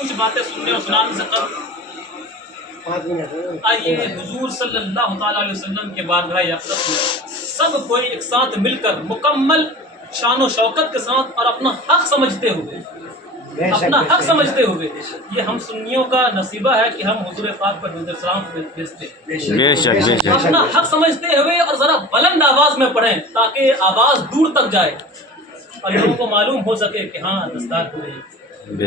کچھ باتیں سننے اور سنانے سے قبل آئیے حضور صلی اللہ تعالیٰ علیہ وسلم کے بارگاہ اقدس میں سب کوئی ایک ساتھ مل کر مکمل شان و شوکت کے ساتھ اور اپنا حق سمجھتے ہوئے یہ ہم سنیوں کا نصیبہ ہے کہ ہم حضور پاک پر درود السلام بھیجتے ہیں، اپنا حق سمجھتے ہوئے اور ذرا بلند آواز میں پڑھیں تاکہ آواز دور تک جائے اور لوگوں کو معلوم ہو سکے کہ ہاں دستار پوری ہے۔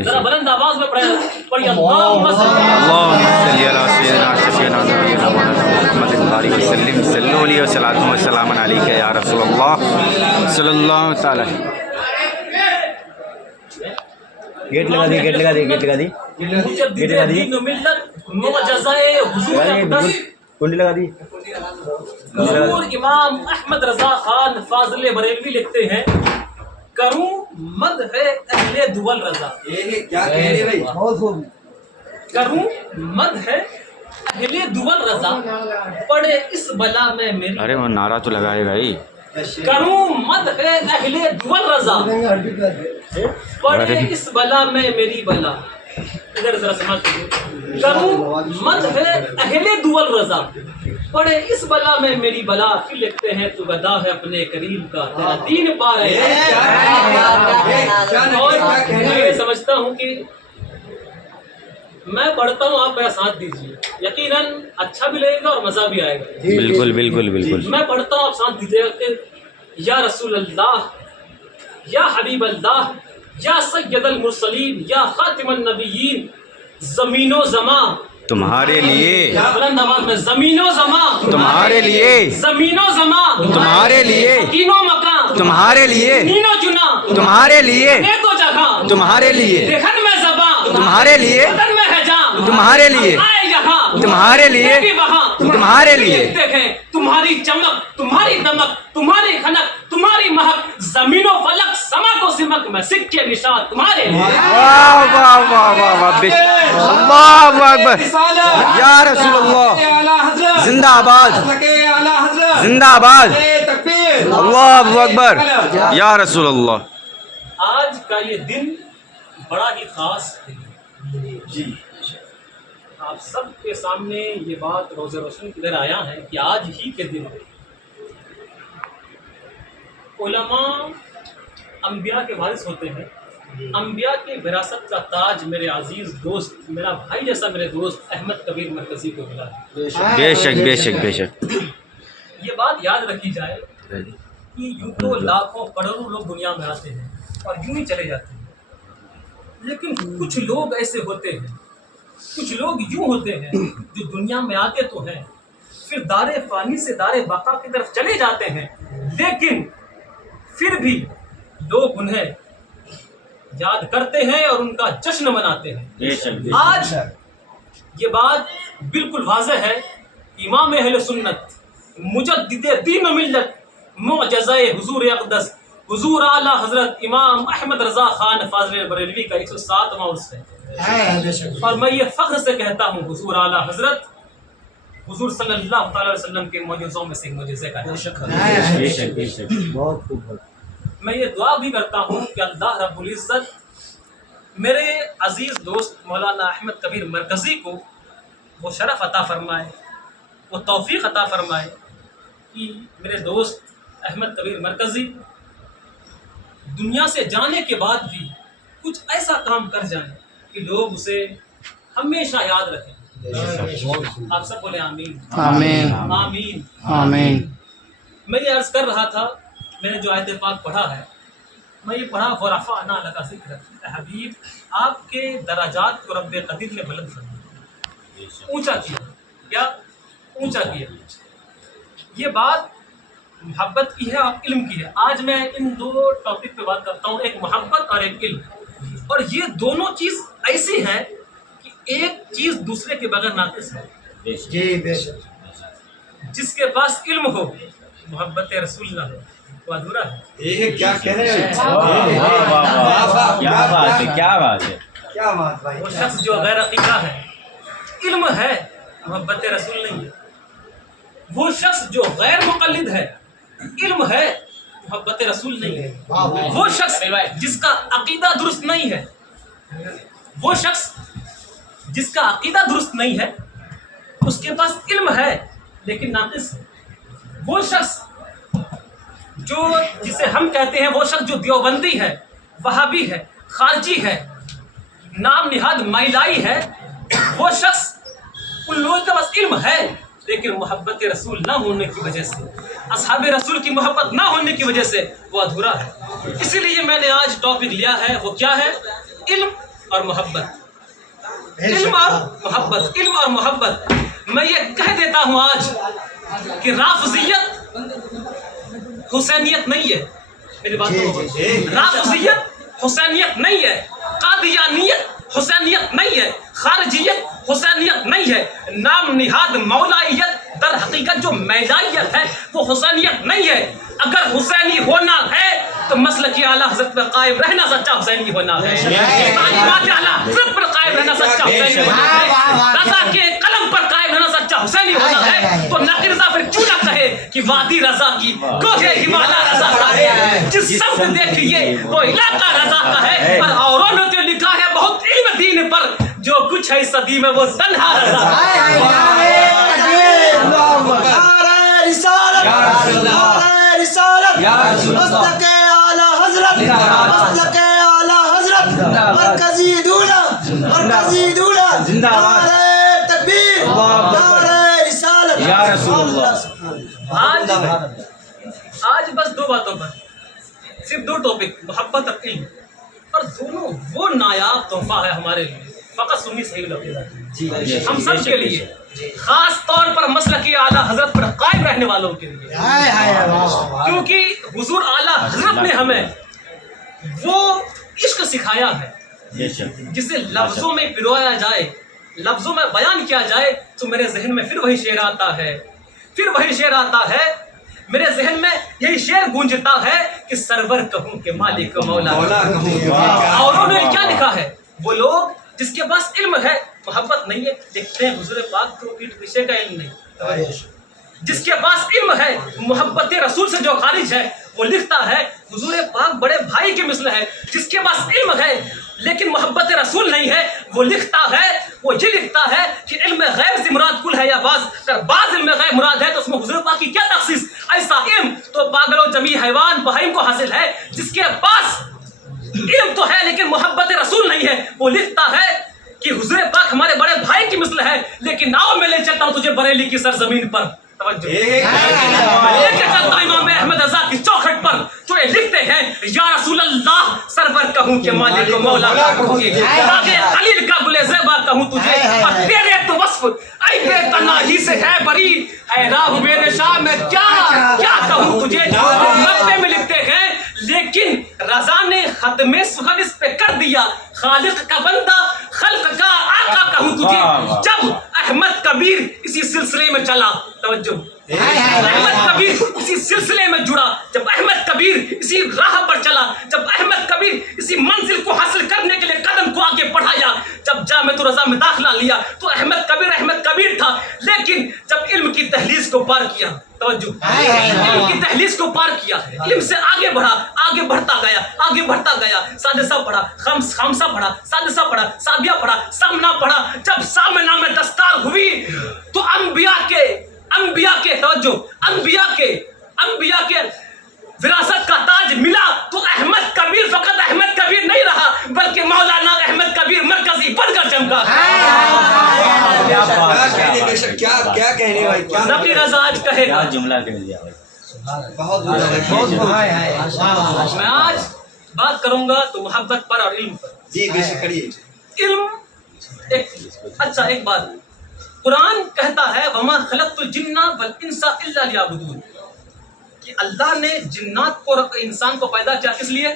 ذرا بلند آواز میں پڑھیں، پڑھیے اللہم صلی علی سیدنا شفیعنا نبینا محمد بارک وسلم صلو علیہ وسلم وسلام علیک یا رسول اللہ صلی اللہ تعالی۔ گیٹ لگا دی مجدد دین و ملت معجزۂ حضور اقدس کنڈی لگا دی۔ حضور امام احمد رضا خان فاضل بریلوی لکھتے ہیں کروں مدح اہل دول رضا، کروں مدح اہل دول رضا، پڑے اس بلا میں میری، ارے وہ نعرہ تو لگائے بھائی، کروں مدح اہل دول رضا، پڑے اس بلا میں میری بلا، ادھر ذرا سمجھ لیجیے، کروں مدح اہل دول رضا، پڑے اس بلا میں میری بلا، پھر لکھتے ہیں تو گدا ہے اپنے کریم کا تیرا دین پا رہے ہیں۔ اور میں یہ سمجھتا ہوں کہ میں پڑھتا ہوں، آپ میرا ساتھ دیجیے، یقیناً اچھا بھی لگے گا اور مزہ بھی آئے گا۔ بالکل بالکل بالکل۔ میں پڑھتا ہوں، آپ ساتھ دیجیے گا کہ یا رسول اللہ، یا حبیب اللہ، یا سید المرسلین، یا خاتم النبیین، زمین و زمان تمہارے لیے، بلند آواز میں، زمین و زمان تمہارے لیے، زمین و زمان تمہارے لیے، تین و مکان تمہارے لیے، تین و چنا تمہارے لیے، ایک و جگہ تمہارے لیے، دیکھن میں زبان تمہارے لیے، بدن میں ہے جان تمہارے لیے، آئے یہاں تمہارے لیے، میں بھی وہاں تمہارے لیے۔ دیکھیں تمہاری چمک، تمہاری دمک، تمہاری کھنک، تمہاری مہک، زمین و فلک سما کو سمک میں سکے نشان تمہارے لیے۔ واہ واہ واہ واہ واہ، اللہ اکبر، یا رسول اللہ، زندہ آباد، زندہ آباد، اللہ اکبر، یا رسول اللہ۔ آج کا یہ دن بڑا ہی خاص ہے جی، آپ سب کے سامنے یہ بات روز روشن کی طرح آیا ہے کہ آج ہی کے دن علماء انبیاء کے وارث ہوتے ہیں، انبیاء کی وراثت کا تاج میرے عزیز دوست، میرا بھائی جیسا میرے دوست احمد کبیر مرکزی کو ملا ہے۔ بے شک بے شک بے شک۔ یہ بات یاد رکھی جائے کہ یوں تو لاکھوں کروڑوں لوگ دنیا میں آتے ہیں اور یوں ہی چلے جاتے ہیں، لیکن کچھ لوگ ایسے ہوتے ہیں، کچھ لوگ یوں ہوتے ہیں جو دنیا میں آتے تو ہیں، پھر دار فانی سے دار بقا کی طرف چلے جاتے ہیں، لیکن پھر بھی لوگ انہیں یاد کرتے ہیں اور ان کا جشن مناتے ہیں۔ آج یہ بات بالکل واضح ہے، امام اہل سنت، مجدد دین و ملت، معجزۂ حضور اقدس، حضور اعلیٰ حضرت امام احمد رضا خان فاضل بریلوی کا 107واں عرس ہے، اور میں یہ فخر سے کہتا ہوں حضور اعلیٰ حضرت حضور صلی اللہ تعالی علیہ وسلم کے معجزوں میں سے ایک معجزے کا بہت خوب۔ میں یہ دعا بھی کرتا ہوں کہ اللہ رب العزت میرے عزیز دوست مولانا احمد کبیر مرکزی کو وہ شرف عطا فرمائے، وہ توفیق عطا فرمائے کہ میرے دوست احمد کبیر مرکزی دنیا سے جانے کے بعد بھی کچھ ایسا کام کر جائیں کہ لوگ اسے ہمیشہ یاد رکھیں۔ آپ سب بولے آمین آمین آمین آمین۔ میں یہ عرض کر رہا تھا، میں نے جو آیت پاک پڑھا ہے، میں یہ پڑھا وَرَفَعْنَا لَكَ ذِكْرَكَ، اے حبیب آپ کے درجات کو رب قدیر نے بلند فرمایا، اونچا کیا۔ کیا اونچا کیا؟ یہ بات محبت کی ہے اور علم کی ہے۔ آج میں ان دو ٹاپک پہ بات کرتا ہوں، ایک محبت اور ایک علم، اور یہ دونوں چیز ایسی ہے کہ ایک چیز دوسرے کے بغیر ناقص ہے۔ جی بے شک۔ جس کے پاس علم ہو، محبت رسول نہ ہو، وہ ادھورا ہے۔ کیا کہہ رہے ہیں؟ کیا بات ہے، کیا بات ہے، کیا بات بھائی۔ وہ شخص جو غیر عقیدہ ہے، علم ہے محبت رسول نہیں ہے۔ وہ شخص جو غیر مقلد ہے، علم ہے محبت رسول نہیں ہے۔ وہ شخص جس کا عقیدہ درست نہیں ہے، وہ شخص جس کا عقیدہ درست نہیں ہے اس کے پاس علم ہے لیکن ناقص ہے. وہ شخص جو جسے ہم کہتے ہیں وہ شخص جو دیوبندی ہے, وہابی ہے, خارجی ہے, نام نہاد مائلائی ہے, وہ شخص ان لوگوں کے پاس علم ہے لیکن محبت رسول نہ ہونے کی وجہ سے, اصحاب رسول کی محبت نہ ہونے کی وجہ سے وہ ادھورا ہے. اسی لیے میں نے آج ٹاپک لیا ہے, وہ کیا ہے؟ علم اور محبت. علم اور محبت, علم اور محبت. میں یہ کہہ دیتا ہوں آج کہ رافضیت حسینیت نہیں ہے. میری بات سنو. رافضیت حسینیت نہیں ہے, قادیانیت حسینیت نہیں ہے, خارجیت حسینیت نہیں ہے, نام نہاد مولائیت در حقیقت جو میلائیت ہے وہ حسینیت نہیں ہے. اگر حسینی ہونا ہے تو مسلک اعلیٰ حضرت پر قائم رہنا سچا حسینی ہونا ہے. تعلیمات اعلیٰ حضرت پر قائم رہنا سچا حسینی ہونا ہے. رضا کے قلم پر قائم رہنا سچا حسینی ہونا ہے. تو نقی رضا پھر کیوں نہ کہے کہ وادی رضا کی کوہ ہمالا رضا کا ہے, جس سمت دیکھیے وہ علاقہ رضا کا ہے. پر اوروں نے تو لکھا ہے بہت علم دین پر, جو کچھ ہے صدی میں وہ تنہا رضا مسلک اعلیٰ حضرت, مسلک اعلیٰ حضرت, مرکزی دولہ, مرکزی دولہ, نعرہ تکبیر, نعرہ رسالت یا رسول اللہ. آج بس دو باتوں پر, صرف دو ٹاپک, محبت اور علم, اور دونوں وہ نایاب تحفہ ہے ہمارے لیے, فقط سنی صحیح لگے ہم سب کے لیے, خاص طور پر مسلک اعلیٰ حضرت پر قائم رہنے والوں کے لیے. کیونکہ حضور اعلیٰ حضرت نے ہمیں وہ عشق سکھایا ہے جسے لفظوں میں پرویا جائے, لفظوں میں بیان کیا جائے تو میرے ذہن میں پھر وہی شعر آتا ہے, پھر وہی شعر آتا ہے. میرے ذہن میں یہی شعر گونجتا ہے کہ سرور کہوں کہ مالک مولا. اوروں نے کیا لکھا ہے؟ وہ لوگ جس کے پاس علم ہے محبت نہیں ہے لکھتے ہیں حضور پاک کو پیٹھ پیچھے کا علم نہیں. جس کے پاس علم ہے محبت رسول سے جو خارج ہے وہ لکھتا ہے حضور پاک بڑے بھائی کے مثل ہے. جس کے پاس علم ہے لیکن محبت رسول نہیں ہے وہ لکھتا ہے, وہ یہ لکھتا ہے کہ علم غیب سے مراد کل ہے یا بعض, اگر بعض علم غیب مراد ہے تو اس میں حضور پاک کی کیا تخصیص؟ ایسا علم تو پاگل و جمی حیوان بہائم کو حاصل ہے. جس کے پاس علم تو ہے لیکن محبت رسول نہیں ہے وہ لکھتا ہے کہ حضور پاک ہمارے بڑے بھائی کی مثل ہے, لیکن آؤ میں لے چلتا ہوں تجھے بریلی کی سرزمین پر. توجہ لے کے چلتا امام احمد رضا کی چوکھٹ پر جو یہ لکھتے ہیں یا رسول اللہ سرور کہوں کہ مالک و مولا کہوں کہ راغ خلیل کا گل زیبا کہوں تجھے, اور تیرے تو وصف ای بے تناہی سے ہے بری, اے راہ میرے شاہ میں کیا کیا کہوں تجھے. مکتے میں لکھتے ہیں لیکن رضا نے ختم سخن اس پہ کر دیا, خالق کا بندہ خلق کا آقا کہوں تجھے. جب احمد کبیر اسی سلسلے میں چلا, توجہ, احمد کبیر اسی سلسلے میں جڑا, جب احمد کبیر اسی راہ پر چلا, جب احمد کبیر اسی منزل کو حاصل کرنے کے لیے قدم کو آگے بڑھایا, جب جامعۃ الرضا میں داخلہ لیا تو احمد کبیر تھا, لیکن جب علم کی دہلیز کو پار کیا, توجہ, علم کی دہلیز کو پار کیا, علم سے آگے بڑھا, آگے بڑھتا گیا, آگے بڑھتا گیا, سادسہ پڑھا, خامسہ پڑھا, سادسہ پڑھا, سابیہ پڑھا, سامنا پڑھا. جب سامنا میں دستار ہوئی تو انبیاء کے توجہ, انبیاء کے وراثت کا تاج ملا تو احمد کبیر فقط احمد کبیر نہیں رہا بلکہ مولانا احمد کبیر مرکزی بن کر چمکا. کیا کہنے بھائی, کیا نقی رضا آج کہے گا, جملہ کہہ دیا بہت میں آج بات کروں گا تو محبت پر اور علم پر. جی بے شک کریے. علم ایک بات, قرآن کہتا ہے وما خلقت الجن والانس الا لیعبدون, کہ اللہ نے جنات کو اور انسان کو پیدا کیا کس لیے؟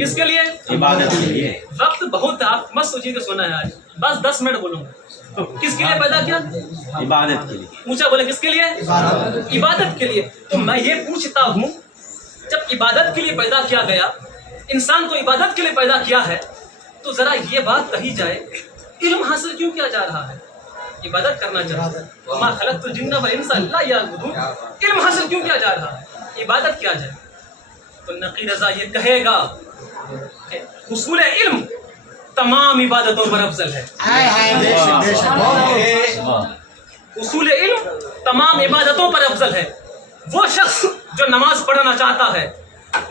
کس کے لیے؟ عبادت کے لیے. وقت بہت ہے, آپ مت سوچیے کہ سونا ہے آج, بس 10 منٹ بولوں گا. کس کے لیے پیدا کیا؟ عبادت کے لیے. اونچا بولے کس کے لیے؟ عبادت کے لیے. تو میں یہ پوچھتا ہوں جب عبادت کے لیے پیدا کیا گیا, انسان کو عبادت کے لیے پیدا کیا ہے, تو ذرا یہ بات کہی جائے علم حاصل کیوں کیا جا رہا ہے؟ عبادت کرنا چاہتا ہے, وما خلقت الجن والانس الا لیعبدون, علم حاصل کیوں کیا جا رہا ہے؟ عبادت کیا جائے. تو نقی رضا یہ کہے گا حصول علم تمام عبادتوں پر افضل ہے. حصول علم تمام عبادتوں پر افضل ہے. وہ شخص جو نماز پڑھنا چاہتا ہے،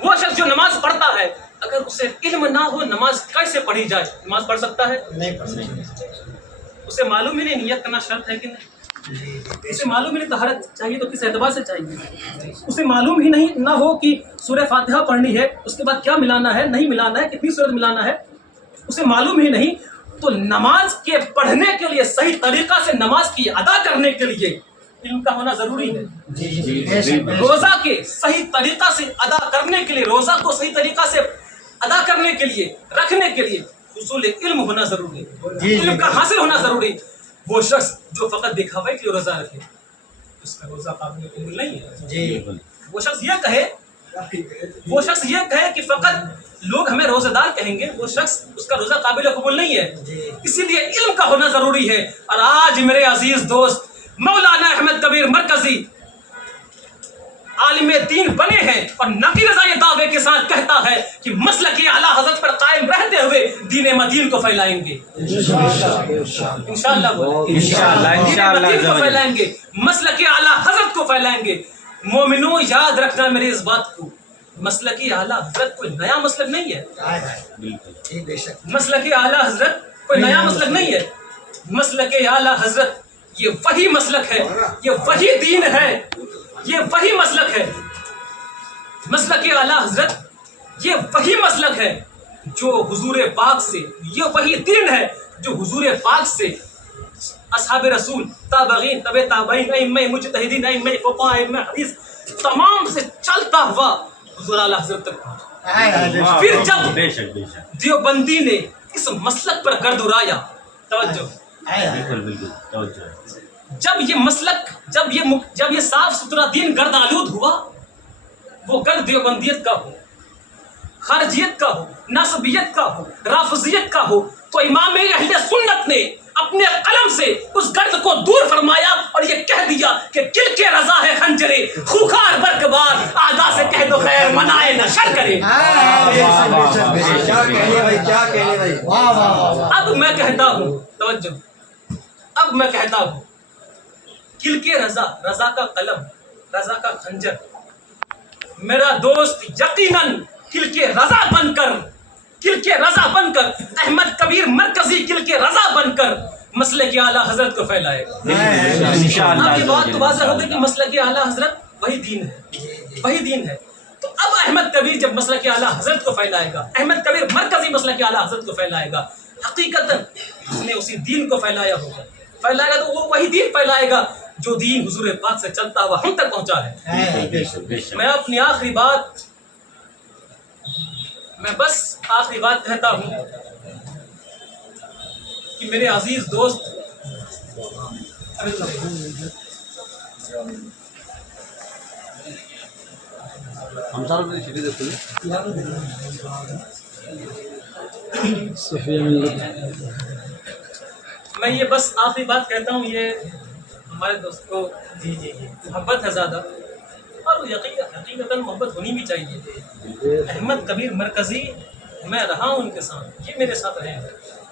وہ شخص جو نماز پڑھتا ہے، اگر اسے علم نہ ہو نماز کیسے پڑھی جائے، نماز پڑھ سکتا ہے؟ نہیں پڑھ سکتے. اسے معلوم ہی نہیں نیت کرنا شرط ہے کہ نہیں. اسے معلوم ہی نہیں طہارت چاہیے تو کس اعتبار سے چاہیے. اسے معلوم ہی نہیں نہ ہو کہ سورہ فاتحہ پڑھنی ہے، اس کے بعد کیا ملانا ہے، نہیں ملانا ہے، کتنی سورت ملانا ہے، اسے معلوم ہی نہیں. تو نماز کے پڑھنے کے لیے، صحیح طریقہ سے نماز کی ادا کرنے کے لیے علم کا ہونا ضروری ہے. روزہ کے صحیح طریقہ سے ادا کرنے کے لیے، روزہ کو صحیح طریقہ سے ادا کرنے کے لیے، رکھنے کے لیے حصول علم ہونا ضروری ہے. علم کا حاصل ہونا ضروری. وہ شخص جو فقط دکھاوے کے لیے روزہ رکھے اس کا روزہ قابل قبول نہیں ہے. وہ شخص یہ کہے کہ فقط لوگ ہمیں روزہ دار کہیں گے، وہ شخص اس کا روزہ قابل قبول نہیں ہے. اسی لیے علم کا ہونا ضروری ہے. اور آج میرے عزیز دوست مولانا احمد کبیر مرکزی عالم دین بنے ہیں اور نقی رضا یہ دعوے کے ساتھ کہتا ہے کہ مسلک اعلیٰ حضرت پر قائم رہتے ہوئے دین مدین کو پھیلائیں گے. انشاءاللہ کو پھیلائیں گے، مسلک اعلیٰ حضرت کو پھیلائیں گے. مومنوں یاد رکھنا میرے اس بات کو، مسلک اعلیٰ حضرت کوئی نیا مسلک نہیں ہے. مسلک اعلیٰ حضرت کوئی نیا مسلک نہیں ہے. مسلک اعلیٰ حضرت یہ وہی مسلک ہے، یہ وہی دین ہے، یہ وہی مسلک ہے. مسلک اعلیٰ حضرت یہ وہی مسلک ہے جو حضور پاک سے، یہ وہی دین ہے جو حضور پاک سے اصحاب رسول، تابعین، تبع تابعین، ائمہ مجتہدین، ائمہ فقہاء، ائمہ حدیث تمام سے چلتا ہوا حضور اعلیٰ حضرت تک پہنچا. پھر جب دیوبندی نے اس مسلک پر گرد اڑایا، توجہ، جب یہ مسلک، جب یہ صاف ستھرا دین گرد آلود ہوا، وہ گرد دیوبندیت کا ہو، خارجیت کا ہو، ناصبیت کا ہو، رافضیت کا ہو، تو امام اہل سنت نے اپنے قلم سے اس گرد کو دور فرمایا اور یہ کہہ دیا کہ کل کے رضا ہے خنجرے خوخار برقبار، آدھا سے کہہ دو خیر منائے نہ شر کرے. کیا کہنے بھائی، کیا کہنے بھائی. اب میں کہتا ہوں، توجہ، اب میں کہتا ہوں، کل کے رضا، رضا کا قلم، رضا کا خنجر، میرا دوست یقیناً کل کے رضا بن کر، کل کے رضا بن کر، احمد کبیر مرکزی کل کے رضا بن کر مسلک اعلیٰ حضرت کو پھیلائے گا. اب یہ بات تو واضح ہو گئی کہ مسلک اعلیٰ حضرت وہی دین ہے، وہی دین ہے. تو اب احمد کبیر جب مسلک اعلیٰ حضرت کو پھیلائے گا، احمد کبیر مرکزی مسلک اعلیٰ حضرت کو پھیلائے گا، حقیقتاً اس نے اسی دین کو پھیلایا ہوگا. پھیلائے گا تو وہ وہی دین پھیلائے گا جو دین حضور پاک سے چلتا ہوا ہم تک پہنچا ہے. میں اپنی آخری بات، میں بس آخری بات کہتا ہوں کہ میرے عزیز دوست، میں یہ بس آخری بات کہتا ہوں، یہ ہمارے دوست کو محبت ہے زیادہ، اور حقیقتاً محبت ہونی بھی چاہیے. احمد کبیر مرکزی، میں رہا ہوں ان کے ساتھ، یہ میرے ساتھ رہے ہیں،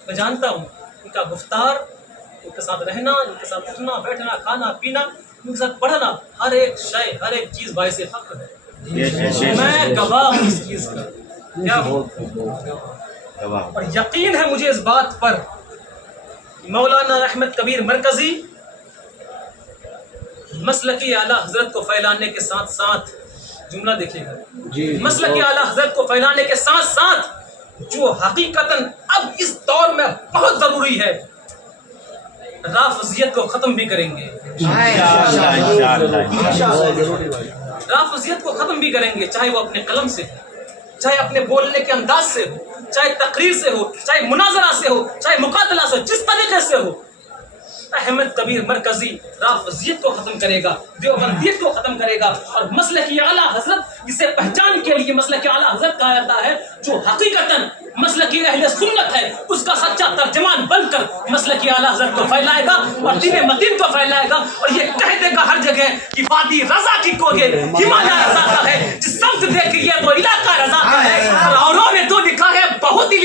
میں جانتا ہوں ان کا گفتار، ان کے ساتھ رہنا، ان کے ساتھ اٹھنا بیٹھنا، کھانا پینا، ان کے ساتھ پڑھنا، ہر ایک شے، ہر ایک چیز باعث فخر ہے. میں گواہ ہوں اس چیز کا، کیا ہوں، اور یقین ہے مجھے اس بات پر مولانا احمد کبیر مرکزی مسلکی اعلیٰ حضرت کو پھیلانے کے ساتھ ساتھ، جملہ دیکھیے گا، مسلکی اعلیٰ حضرت کو پھیلانے کے ساتھ ساتھ جو حقیقتاً اب اس دور میں بہت ضروری ہے، رافضیت کو ختم بھی کریں گے. رافضیت کو ختم بھی کریں گے، چاہے وہ اپنے قلم سے ہو، چاہے اپنے بولنے کے انداز سے ہو، چاہے تقریر سے ہو، چاہے مناظرہ سے ہو، چاہے مقابلہ سے ہو، جس طریقے سے ہو. احمد کبیر مرکزی رافضیت کو ختم کرے گا، دیوبندیت کو ختم کرے گا، اور مسلک اعلیٰ حضرت جسے پہچان کے لیے مسلک اعلیٰ حضرت کہا جاتا ہے، جو حقیقتاً مسلک اہل سنت ہے، اس کا سچا ترجمان بن کر مسلک اعلیٰ حضرت کو پھیلائے گا اور دین مدین کو پھیلائے گا، اور یہ کہہ دے گا ہر جگہ کہ وادی رضا کی کو یہ ہمالیہ رضا کا ہے، جس سمت دیکھیے تو علاقہ رضا کا ہے، اور اوروں نے تو لکھا ہے بہت ہی